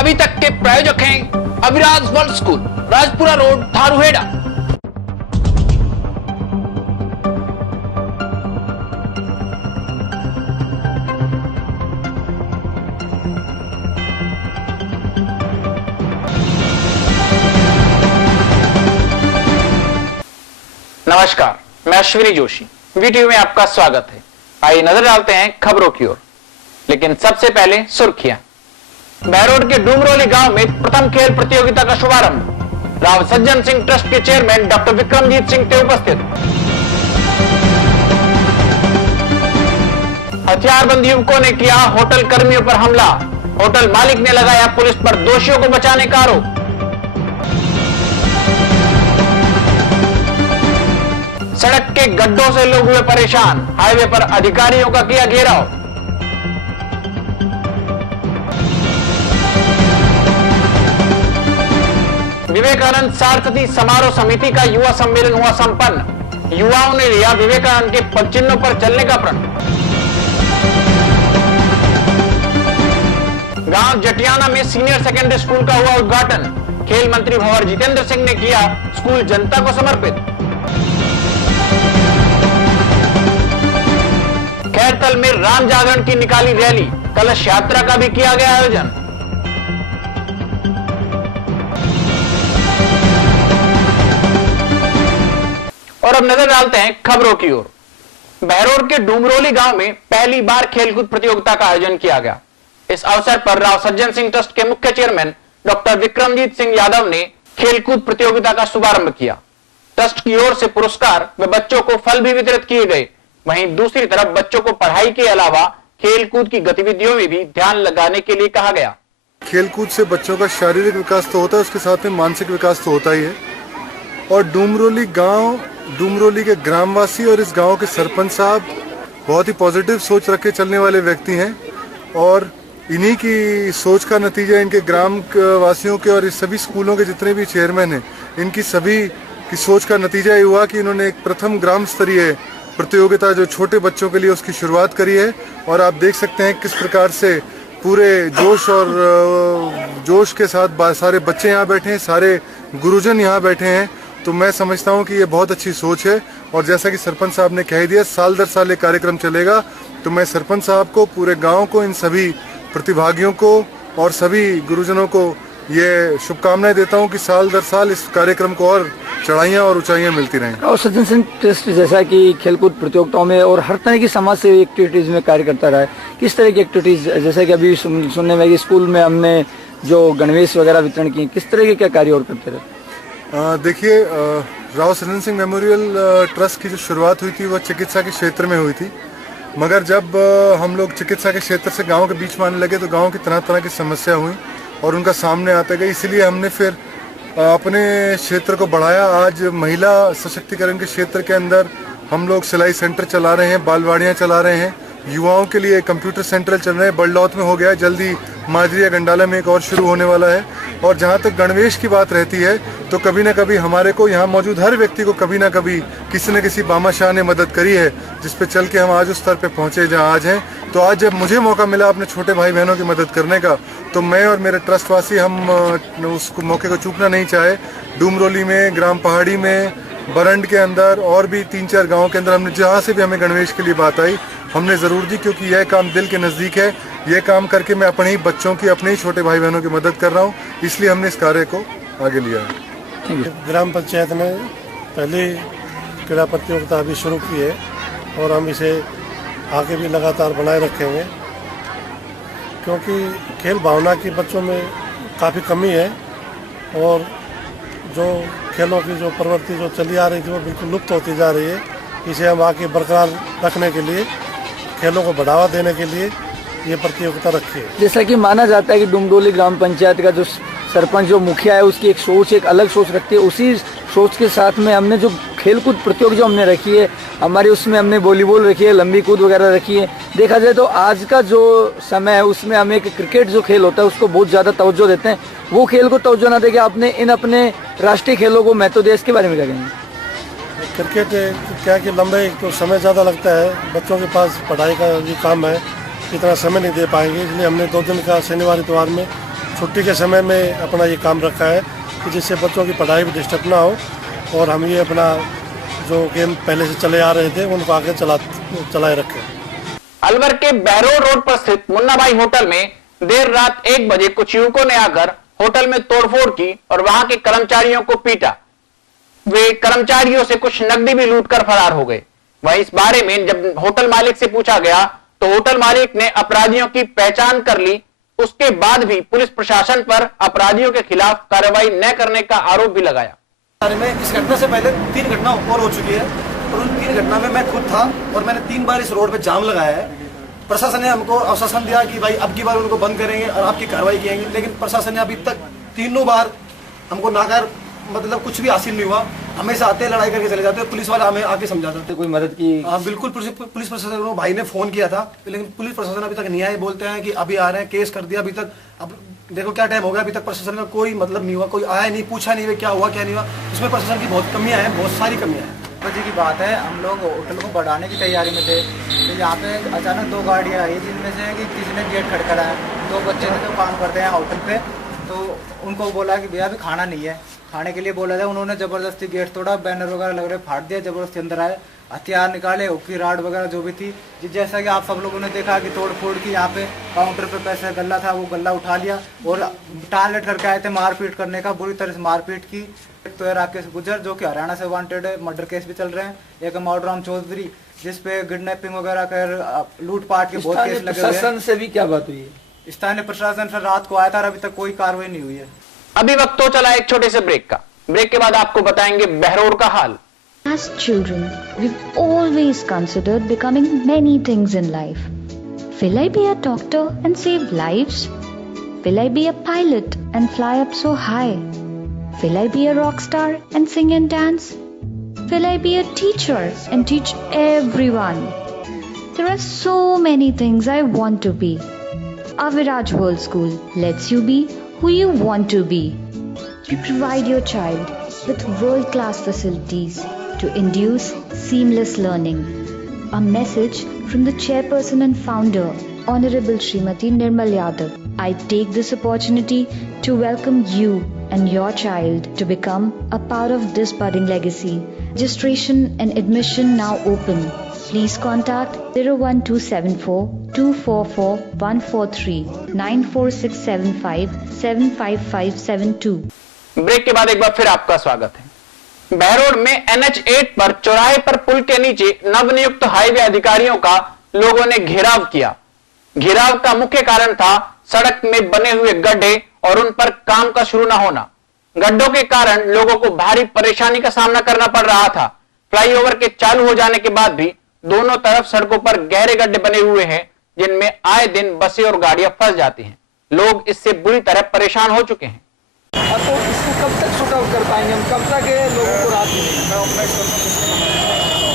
अभी तक के प्रायोजक हैं Aviraj world school, Rajpura road, Dharuhera. नमस्कार, मैं अश्विनी जोशी, वीटीवी में आपका स्वागत है। आइए नजर डालते हैं खबरों की ओर, लेकिन सबसे पहले सुर्खियां। बहरोड के डूमरोली गांव में प्रथम खेल प्रतियोगिता का शुभारंभ। राव सज्जन सिंह ट्रस्ट के चेयरमैन डॉक्टर विक्रमजीत सिंह थे उपस्थित। हथियारबंद युवकों ने किया होटल कर्मियों पर हमला। होटल मालिक ने लगाया पुलिस पर दोषियों को बचाने का आरोप। सड़क के गड्ढों से लोग हुए परेशान। हाईवे पर अधिकारियों का किया घेराव। विवेकानंद सारस्वती समारोह समिति का युवा सम्मेलन हुआ संपन्न। युवाओं ने लिया विवेकानंद के पदचिन्हों पर चलने का प्रण। गांव जटियाना में सीनियर सेकेंडरी स्कूल का हुआ उद्घाटन। खेल मंत्री भंवर जितेंद्र सिंह ने किया स्कूल जनता को समर्पित। खैरतल में राम जागरण की निकाली रैली। कलश यात्रा का भी किया गया आयोजन। और अब नजर डालते हैं खबरों की ओर। बहरोड के डूमरोली गांव में पहली बार खेलकूद प्रतियोगिता का आयोजन किया गया। इस अवसर पर राव सज्जन सिंह ट्रस्ट के मुख्य चेयरमैन डॉक्टर विक्रमजीत सिंह यादव ने खेलकूद प्रतियोगिता का शुभारंभ किया। ट्रस्ट की ओर से पुरस्कार व बच्चों को फल भी वितरित किए गए। वहीं दूसरी तरफ बच्चों को पढ़ाई के अलावा खेलकूद की गतिविधियों में भी ध्यान लगाने के लिए कहा गया। खेलकूद से बच्चों का शारीरिक विकास तो होता है, उसके साथ में मानसिक विकास तो होता ही है। और डूमरोली गांव, डूमरोली के ग्रामवासी और इस गांव के सरपंच साहब बहुत ही पॉजिटिव सोच रखे चलने वाले व्यक्ति हैं। और इन्हीं की सोच का नतीजा इनके ग्राम वासियों के और इस सभी स्कूलों के जितने भी चेयरमैन हैं, इनकी सभी की सोच का नतीजा ये हुआ कि इन्होंने एक प्रथम ग्राम स्तरीय प्रतियोगिता जो छोटे बच्चों के लिए उसकी शुरुआत करी है। और आप देख सकते हैं किस प्रकार से पूरे जोश के साथ सारे बच्चे यहाँ बैठे हैं, सारे गुरुजन यहाँ बैठे हैं। तो मैं समझता हूँ कि ये बहुत अच्छी सोच है। और जैसा कि सरपंच साहब ने कह दिया, साल दर साल ये कार्यक्रम चलेगा। तो मैं सरपंच साहब को, पूरे गाँव को, इन सभी प्रतिभागियों को और सभी गुरुजनों को ये शुभकामनाएं देता हूं कि साल दर साल इस कार्यक्रम को और चढ़ाइयां और ऊंचाइयां मिलती रहें। और सज्जन सिंह ट्रस्ट जैसा कि खेलकूद प्रतियोगिताओं में और हर तरह की समाज सेवी एक्टिविटीज में कार्य करता रहा है, किस तरह की एक्टिविटीज, जैसे कि अभी सुनने में कि स्कूल में हमने जो गणवेश वगैरह वितरण किए, किस तरह के क्या कार्य और करते रहे? देखिए, राव सज्जन सिंह मेमोरियल ट्रस्ट की जो शुरुआत हुई थी वह चिकित्सा के क्षेत्र में हुई थी। मगर जब हम लोग चिकित्सा के क्षेत्र से गाँव के बीच में आने लगे तो गाँव की तरह तरह की समस्या हुई और उनका सामने आते गए। इसीलिए हमने फिर अपने क्षेत्र को बढ़ाया। आज महिला सशक्तिकरण के क्षेत्र के अंदर हम लोग सिलाई सेंटर चला रहे हैं, बालवाड़ियाँ चला रहे हैं, युवाओं के लिए कंप्यूटर सेंटर चल रहे हैं। बड़लौत में हो गया, जल्दी माजरिया गंडाला में एक और शुरू होने वाला है। और जहाँ तक गणवेश की बात रहती है तो कभी ना कभी हमारे को यहाँ मौजूद हर व्यक्ति को कभी ना कभी किसी न किसी बामाशाह ने मदद करी है, जिस पे चल के हम आज उस स्तर पे पहुँचे जहाँ आज हैं। तो आज जब मुझे मौका मिला अपने छोटे भाई बहनों की मदद करने का, तो मैं और मेरे ट्रस्टवासी हम उस मौके को चूकना नहीं चाहे। डूमरोली में, ग्राम पहाड़ी में, बरंड के अंदर और भी 3-4 गाँव के अंदर हमने जहाँ से भी हमें गणवेश के लिए बात आई हमने ज़रूर दी, क्योंकि यह काम दिल के नज़दीक है। यह काम करके मैं अपने ही बच्चों की, अपने ही छोटे भाई बहनों की मदद कर रहा हूँ, इसलिए हमने इस कार्य को आगे लिया है। ग्राम पंचायत ने पहली क्रीड़ा प्रतियोगिता अभी शुरू की है और हम इसे आगे भी लगातार बनाए रखेंगे, क्योंकि खेल भावना की बच्चों में काफ़ी कमी है और जो खेलों की जो प्रवृत्ति जो चली आ रही थी वो बिल्कुल लुप्त होती जा रही है। इसे हम आगे बरकरार रखने के लिए, खेलों को बढ़ावा देने के लिए ये प्रतियोगिता रखी है। जैसा कि माना जाता है कि डूमरोली ग्राम पंचायत का जो सरपंच, जो मुखिया है, उसकी एक सोच, एक अलग सोच रखती है। उसी सोच के साथ में हमने जो खेलकूद प्रतियोगिता जो हमने रखी है हमारी, उसमें हमने वॉलीबॉल रखी है, लंबी कूद वगैरह रखी है। देखा जाए तो आज का जो समय है उसमें हम एक क्रिकेट जो खेल होता है उसको बहुत ज़्यादा तवज्जो देते हैं। वो खेल को तवज्जो ना देके आपने इन अपने राष्ट्रीय खेलों को महत्व दिया, इसके बारे में क्या कहेंगे? क्रिकेट क्या कि लंबे तो समय ज़्यादा लगता है, बच्चों के पास पढ़ाई का भी काम है, इतना समय नहीं दे पाएंगे, इसलिए हमने 2 दिन का शनिवार इतवार में छुट्टी के समय में अपना ये काम रखा है कि जिससे बच्चों की पढ़ाई भी डिस्टर्ब ना हो और हम ये अपना जो गेम पहले से चले आ रहे थे उनको आगे चलाए रखें। अलवर के बहरोड रोड पर स्थित मुन्ना भाई होटल में देर रात 1 बजे कुछ युवकों ने आकर होटल में तोड़फोड़ की और वहां के कर्मचारियों को पीटा। वे कर्मचारियों से कुछ नकदी भी लूटकर फरार हो गए। वहीं इस बारे में जब होटल मालिक से पूछा गया तो होटल मालिक ने अपराधियों की पहचान कर ली। उसके बाद भी पुलिस प्रशासन पर अपराधियों के खिलाफ कार्रवाई न करने का आरोप भी लगाया। में इस घटना से पहले 3 घटना और हो चुकी है और उन 3 घटना में मैं खुद था और मैंने 3 बार इस रोड पे जाम लगाया है। प्रशासन ने हमको आश्वासन दिया कि भाई अब की बार उनको बंद करेंगे और आपकी कार्रवाई करेंगे, लेकिन प्रशासन ने अभी तक 3 बार हमको नाकार, मतलब कुछ भी हासिल नहीं हुआ। हमेशा आते हैं, लड़ाई करके चले जाते हैं, पुलिस वाले हमें आके समझा देते। कोई मदद की? हाँ बिल्कुल, पुलिस प्रशासन भाई ने फोन किया था, लेकिन पुलिस प्रशासन अभी तक नहीं आए। बोलते हैं कि अभी आ रहे हैं, केस कर दिया अभी तक। अब देखो क्या टाइम हो गया, अभी तक प्रशासन का कोई मतलब नहीं हुआ, कोई आया नहीं, पूछा नहीं क्या हुआ क्या नहीं हुआ। इसमें प्रशासन की बहुत कमियां हैं, बहुत सारी कमियां हैं। बजे की बात है, हम लोग होटल को बढ़ाने की तैयारी में थे तो यहाँ पे अचानक 2 गाड़ियाँ आई, जिनमें से कि किसी ने गेट खटखटाया। 2 बच्चे थे जो काम करते हैं होटल पे, तो उनको बोला कि भैया अभी खाना नहीं है, खाने के लिए बोला था। उन्होंने ज़बरदस्ती गेट तोड़ा, बैनर वगैरह लग रहे फाड़ दिया, ज़बरदस्ती अंदर आए, हथियार निकाले, हुक्की राड वगैरह जो भी थी। जैसा कि आप सब लोगों ने देखा कि तोड़ फोड़ की, यहाँ पे काउंटर पे पैसे गल्ला था वो गल्ला उठा लिया और टारगेट करके आए थे मारपीट करने का, बुरी तरह से मारपीट की। तो राकेश गुजर जो कि हरियाणा से वांटेड है, मर्डर केस भी चल रहे हैं। एक माउडराम चौधरी जिसपे किडनैपिंग वगैरह कर लूटपाट के बहुत केस लगे हुए हैं। प्रशासन से भी क्या बात हुई है? स्थानीय प्रशासन से रात को आया था, अभी तक कोई कार्रवाई नहीं हुई है। अभी वक्त हो चला एक छोटे से ब्रेक का। ब्रेक के बाद आपको बताएंगे बहरोड का हाल। As children, we've always considered becoming many things in life. Will I be a doctor and save lives? Will I be a pilot and fly up so high? Will I be a rock star and sing and dance? Will I be a teacher and teach everyone? There are so many things I want to be. Aviraj World School lets you be who you want to be. We provide your child with world-class facilities to induce seamless learning. A message from the chairperson and founder, Honorable Srimati Nirmal Yadav. I take this opportunity to welcome you and your child to become a part of this budding legacy. Registration and admission now open. Please contact 01274 244 143 94675 75572. Break के बाद एक बार फिर आपका स्वागत है। बहरोड में NH8 पर चौराहे पर पुल के नीचे नवनियुक्त हाईवे अधिकारियों का लोगों ने घेराव किया। घेराव का मुख्य कारण था सड़क में बने हुए गड्ढे और उन पर काम का शुरू न होना। गड्ढों के कारण लोगों को भारी परेशानी का सामना करना पड़ रहा था। फ्लाईओवर के चालू हो जाने के बाद भी दोनों तरफ सड़कों पर गहरे गड्ढे बने हुए हैं, जिनमें आए दिन बसें और गाड़ियां फंस जाती हैं। लोग इससे बुरी तरह परेशान हो चुके हैं। तो इसको कब तक शूट आउट कर पाएंगे हम? कब तक ये लोगों को राहत मिलेगी?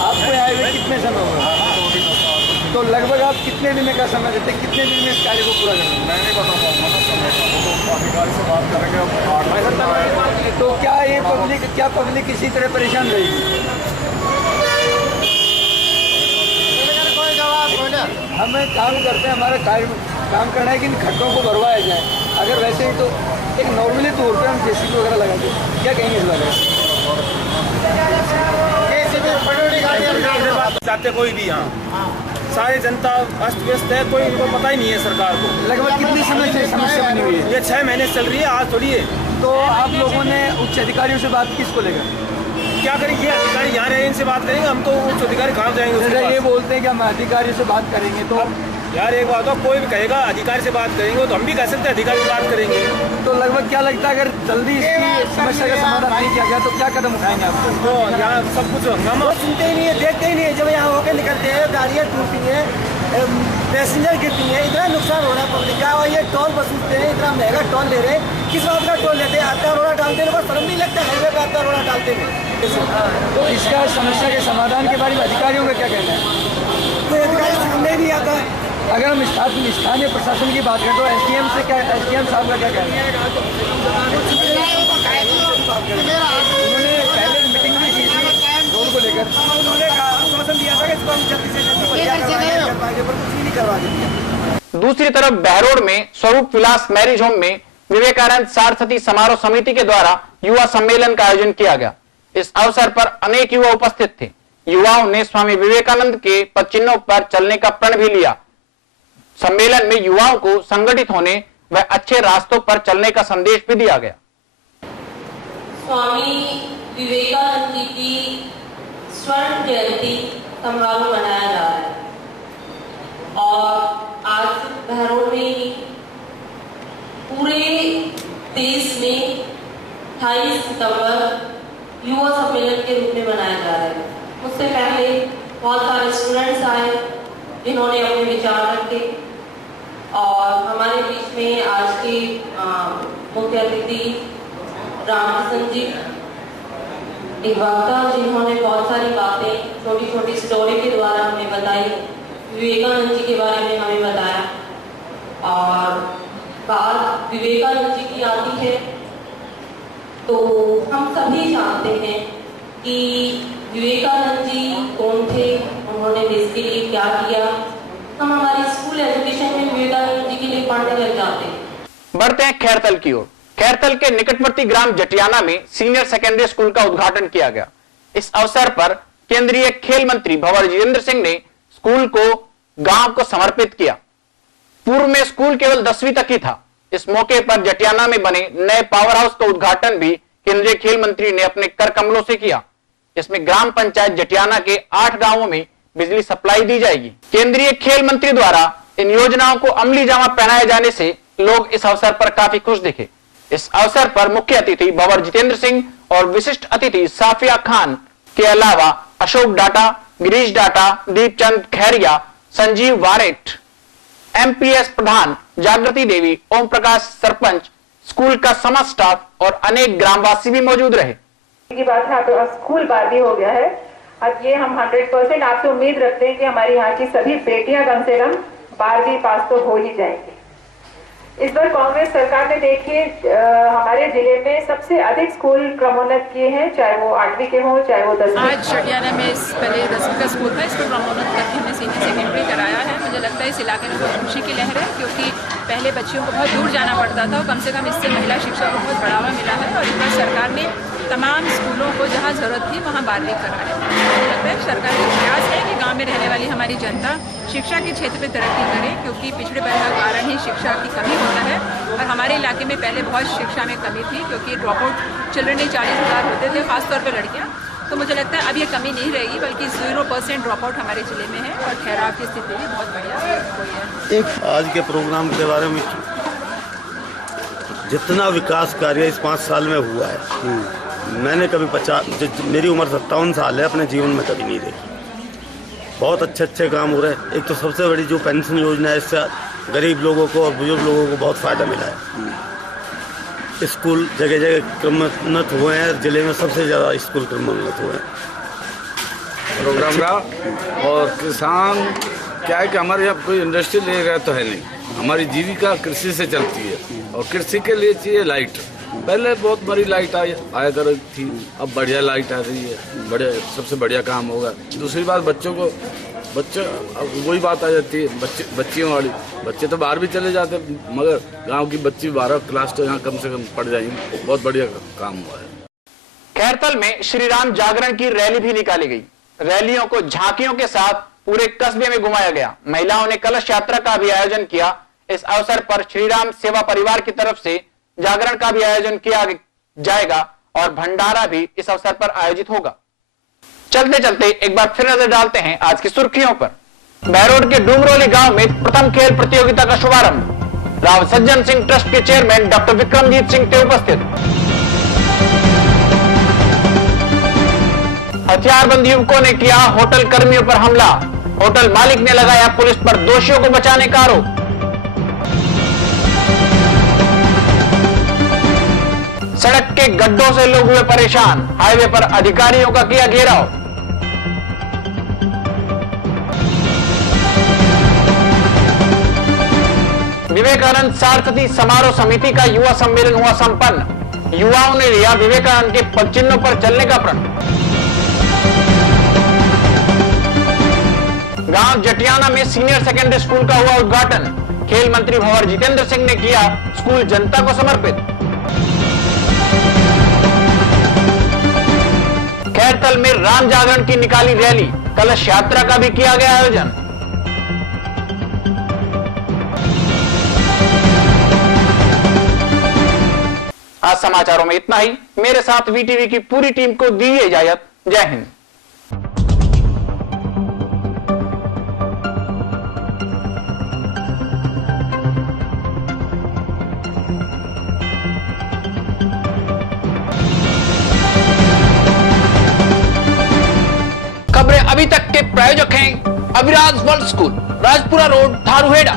आपको आए हुए कितने समय हुआ? तो लगभग आप कितने दिन का समय देते, कितने दिन में इस कार्य को पूरा करेंगे? मैं नहीं बता पाऊंगा ना समय का, तो अधिकारी से बात करेंगे। तो क्या ये पब्लिक इसी तरह परेशान रहेगी? हमें काम करते हैं, हमारा काम करना है कि इन खड्डों को भरवाया जाए। अगर वैसे ही तो एक नॉर्मली तौर पर हम जेसीबी वगैरह लगाते हैं, क्या कहेंगे इस बारे में? जाते कोई भी यहाँ, सारी जनता अस्त व्यस्त है, कोई इनको पता ही नहीं है सरकार को। लगभग कितनी समय से समस्या बनी हुई है? ये 6 महीने चल रही है, आज थोड़ी है। तो आप लोगों ने उच्च अधिकारियों से बात किसको लेकर? क्या करेंगे? अधिकारी यहाँ रहे, इनसे बात करेंगे। हम तो उच्च अधिकारी कहाँ जाएंगे? ये बोलते हैं कि हम अधिकारियों से बात करेंगे, तो यार एक बात हो, कोई भी कहेगा अधिकारी से बात करेंगे, तो हम भी कह सकते हैं अधिकारी से बात करेंगे। तो लगभग क्या लगता है अगर जल्दी इसकी समस्या का समाधान नहीं किया गया तो क्या कदम उठाएंगे आप? तो यहाँ सब कुछ हंगामा, सुनते ही नहीं है, देखते ही नहीं है। जब यहाँ होकर निकलते हैं, गाड़ियाँ टूटती हैं, पैसेंजर गिरती हैं, इतना नुकसान हो रहा है पब्लिक का। और ये टोल वसूलते हैं, इतना महंगा टोल ले रहे हैं, किस बात का टोल लेते हैं? आटा रोड़ा डालते हैं, शर्म नहीं लगता हाईवे का आटा रोड़ा डालते हैं। तो इसका समस्या के समाधान के बारे में अधिकारियों का क्या कहना है? कोई अधिकारी सामने नहीं आता है। अगर हम स्थानीय प्रशासन की बात करें तो एसडीएम साहब का क्या कहना है? उन्होंने पहले मीटिंग भी की थी रोड को लेकर, उन्होंने आश्वासन दिया था कि इसको हम जल्दी से जल्दी पर कुछ नहीं करवा दिया। दूसरी तरफ बहरोड में स्वरूप विलास मैरिज होम में विवेकानंद सारस्वती समारोह समिति के द्वारा युवा सम्मेलन का आयोजन किया गया। इस अवसर पर अनेक युवा उपस्थित थे। युवाओं ने स्वामी विवेकानंद के पदचिन्हों पर चलने का प्रण भी लिया। सम्मेलन में युवाओं को संगठित होने व अच्छे रास्तों पर चलने का संदेश भी दिया गया। स्वामी विवेकानंद जी की स्वर्ण जयंती समारोह मनाया जा रहा है और आज बहरोड में पूरे देश में 28 सितंबर युवा सम्मेलन के रूप में मनाया जा रहा है। उससे पहले बहुत सारे स्टूडेंट्स आए जिन्होंने अपने विचार रखे और हमारे बीच में आज के मुख्य अतिथि रामकिशन जी, एक वक्ता जिन्होंने बहुत सारी बातें छोटी छोटी स्टोरी के द्वारा हमें बताई, विवेकानंद जी के बारे में हमें बताया। और बात विवेकानंद जी की आती है तो हम सभी जानते हैं कि विवेकानंद जी कौन थे, उन्होंने देश के लिए क्या किया। हम हमारी स्कूल एजुकेशन में विवेकानंद जी के लिए पढ़ने लग जाते हैं। बढ़ते हैं खैरतल की ओर। खैरतल के निकटवर्ती ग्राम जटियाना में सीनियर सेकेंडरी स्कूल का उद्घाटन किया गया। इस अवसर पर केंद्रीय खेल मंत्री भंवर जितेंद्र सिंह ने स्कूल को गांव को समर्पित किया। पूर्व में स्कूल केवल 10वीं तक ही था। इस मौके पर जटियाना में बने नए पावर हाउस का उद्घाटन भी केंद्रीय खेल मंत्री ने अपने कर कमलों से किया। इसमें ग्राम पंचायत जटियाना के 8 गांवों में बिजली सप्लाई दी जाएगी। केंद्रीय खेल मंत्री द्वारा इन योजनाओं को अमली जामा पहनाए जाने से लोग इस अवसर पर काफी खुश दिखे। इस अवसर पर मुख्य अतिथि भंवर जितेंद्र सिंह और विशिष्ट अतिथि साफिया खान के अलावा अशोक डाटा, गिरीश डाटा, दीपचंद खैरिया, संजीव वारेट, एमपीएस प्रधान, जागृति देवी, ओम प्रकाश सरपंच, स्कूल का समस्त स्टाफ और अनेक ग्रामवासी भी मौजूद रहे। की बात है, तो स्कूल बार भी हो गया है। अब ये हम 100% आपसे उम्मीद रखते हैं कि हमारी यहाँ की सभी बेटियां कम से कम 12वीं पास तो हो ही जाएंगी। इस बार कांग्रेस सरकार ने देखिए हमारे जिले में सबसे अधिक स्कूल क्रमोन्नत किए हैं, चाहे वो 8वीं के हों चाहे वो 10वीं। आज जटियाना में पहले 10वीं का स्कूल था, इसको क्रमोन्नत करके हमने सीनियर सेकेंडरी कराया है। मुझे लगता है इस इलाके में बहुत खुशी की लहर है, क्योंकि पहले बच्चियों को बहुत दूर जाना पड़ता था और कम से कम इससे महिला शिक्षा को बहुत बढ़ावा मिला है। और इस बार सरकार ने तमाम स्कूलों को जहाँ ज़रूरत थी वहाँ 12वीं कराया। मुझे लगता है सरकार का प्रयास है कि गांव में रहने वाली हमारी जनता शिक्षा के क्षेत्र में तरक्की करे, क्योंकि पिछड़ेपन का कारण ही शिक्षा की कमी होता है। और हमारे इलाके में पहले बहुत शिक्षा में कमी थी, क्योंकि ड्रॉप आउट चिल्ड्रन ही 40,000 होते थे, खासतौर पर लड़कियाँ। तो मुझे लगता है अब ये कमी नहीं रहेगी, बल्कि 0% ड्रॉप आउट हमारे जिले में है और ठहराव की स्थिति भी बहुत बढ़िया हुई है। आज के प्रोग्राम के बारे में जितना विकास कार्य इस 5 साल में हुआ है, मैंने कभी मेरी उम्र 57 साल है, अपने जीवन में कभी नहीं देखी। बहुत अच्छे अच्छे काम हो रहे हैं। एक तो सबसे बड़ी जो पेंशन योजना है, इससे गरीब लोगों को और बुजुर्ग लोगों को बहुत फ़ायदा मिला है। स्कूल जगह जगह क्रमोन्नत हुए हैं, जिले में सबसे ज़्यादा स्कूल क्रमोन्नत हुए हैं प्रोग्राम का। और किसान क्या है कि हमारे यहाँ कोई इंडस्ट्रियल एरिया तो है नहीं, हमारी जीविका कृषि से चलती है और कृषि के लिए चाहिए लाइट। पहले बहुत बड़ी लाइट आया कर थी, अब बढ़िया लाइट आ रही है, बढ़िया सबसे बढ़िया काम होगा। दूसरी बात बच्चे अब वही बात आ जाती है बच्चियों वाली, बच्चे तो बाहर भी चले जाते, मगर गांव की बच्ची 12 क्लास तो यहाँ कम से कम पढ़ जाएंगी। बहुत बढ़िया काम हुआ है। खैरतल में श्री राम जागरण की रैली भी निकाली गई। रैलियों को झांकियों के साथ पूरे कस्बे में घुमाया गया। महिलाओं ने कलश यात्रा का भी आयोजन किया। इस अवसर पर श्री राम सेवा परिवार की तरफ से जागरण का भी आयोजन किया जाएगा और भंडारा भी इस अवसर पर आयोजित होगा। चलते चलते एक बार फिर नजर डालते हैं आज की सुर्खियों पर। बहरोड के डूमरोली गांव में प्रथम खेल प्रतियोगिता का शुभारंभ। राव सज्जन सिंह ट्रस्ट के चेयरमैन डॉक्टर विक्रमजीत सिंह थे उपस्थित। हथियारबंद युवकों ने किया होटल कर्मियों पर हमला। होटल मालिक ने लगाया पुलिस पर दोषियों को बचाने का आरोप। सड़क के गड्ढों से लोग हुए परेशान। हाईवे पर अधिकारियों का किया घेराव। विवेकानंद सारस्वती समारोह समिति का युवा सम्मेलन हुआ संपन्न। युवाओं ने लिया विवेकानंद के पदचिन्हों पर चलने का प्रण। गांव जटियाना में सीनियर सेकेंडरी स्कूल का हुआ उद्घाटन। खेल मंत्री भंवर जितेंद्र सिंह ने किया स्कूल जनता को समर्पित। खैरतल में राम जागरण की निकाली रैली, कलश यात्रा का भी किया गया आयोजन। आज समाचारों में इतना ही। मेरे साथ वीटीवी की पूरी टीम को दीजिए इजाजत। जय हिंद। खबरें अभी तक के प्रायोजक हैं Aviraj world school, Rajpura road, Dharuhera.